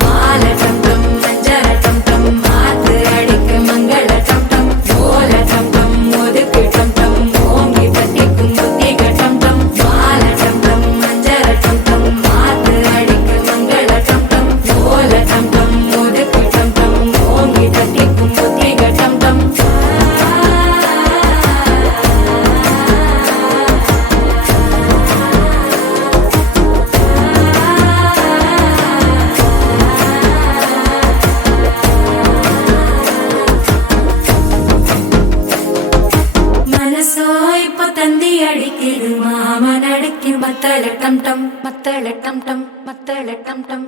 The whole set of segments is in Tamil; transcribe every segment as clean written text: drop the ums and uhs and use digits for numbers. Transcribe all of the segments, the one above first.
மால டம் டம் மஞ்சர டம் டம் மாத்து அடிக்க மங்கள டம் டம் ஓல டம் டம் ஒதுக்கு டம் டம் ஓங்கி தட்டிக்கும் புத்திக டம் டம் மால டம் டம் மஞ்சர டம் டம் மாத்து அடிக்க மங்கள டம் டம் ஓல டம் டம் ஒதுக்கு டம் டம் ஓங்கி தட்டிக்கும் புத்திக டம் டம் தந்தி அடிக்குது மாமன் அடிக்கு மத்தள டம் டம் மத்தள டம் டம் மத்தள டம் டம்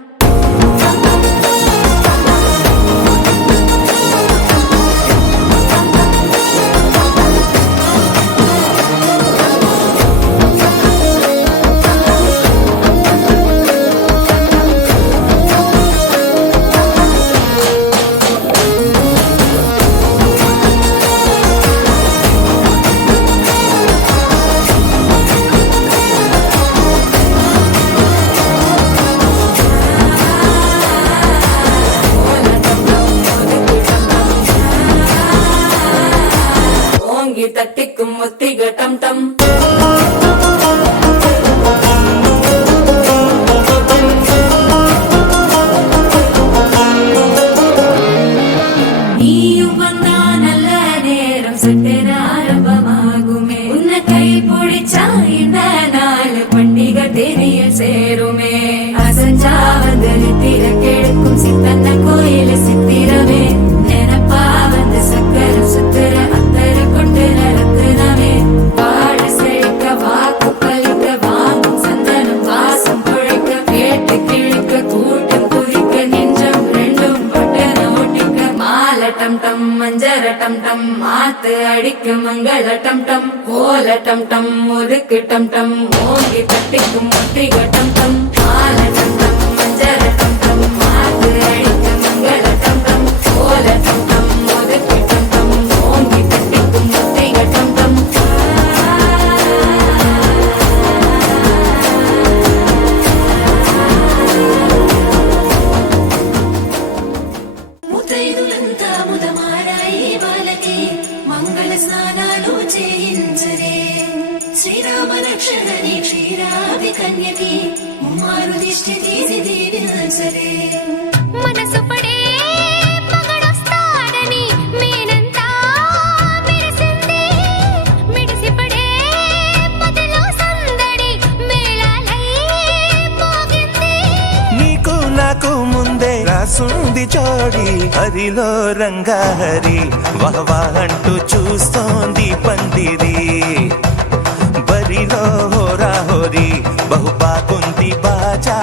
தட்டிக்கும் முத்திக டம் டம் நீயும் வந்தா நல்ல நேரம் சட்டென ஆரம்பமாகுமே உன்னை கை பிடிச்சா இந்த நாள் பண்டிகை தெரிய சேருமே அசஞ்சா வந்து நித்திர கெடுக்கும் சித்தன்ன கோயில சித்திரமே நினைப்பா வந்து சக்கர சுத்துற அத்தர கொண்டு நடத்துனவே வாழ செழிக்க வாக்கு பலிக்க வாங்கும் சந்தனம் வாசம் குழைக்க கேட்டு கிழிக்க கூட்டம் குதிக்க நெஞ்சம் ரெண்டும் பட்டன ஒட்டிக்க மால டம் டம் மஞ்சர டம் டம் மாத்து அடிக்க மங்கள டம் டம் ஓல டம் டம் ஒதுக்கு டம் டம் ஓங்கி தட்டிக்கும் முத்திக டம் டம் மால டம் டம் மஞ்சர டம் டம் மாத்து அடிக்க மங்கள டம் டம் ஓல டம் டம் ஒதுக்கு டம் டம் ஓங்கி தட்டிக்கும் முத்திக டம் டம் ముతైదులంతా ముదమారాయి బాలకి మంగళ స్నానాలు చేయించరే శ్రీరామ రక్షణని క్షీరాది కన్యకి ముమ్మారు దిష్టి తీసి దీవించరే మనసు పడే మగడొస్తాడని మేనంతా మెరిసింది మిడిసి పడే మదిలో సందడి మేళాలై మోగింది నీకు నాకు ముందే రాసుంది జోడి హరిలో రంగాహరి వహవా అంటూ చూస్తోంది పందిరి బరిలో హోరా హోరి బహు బాగుంది బాజా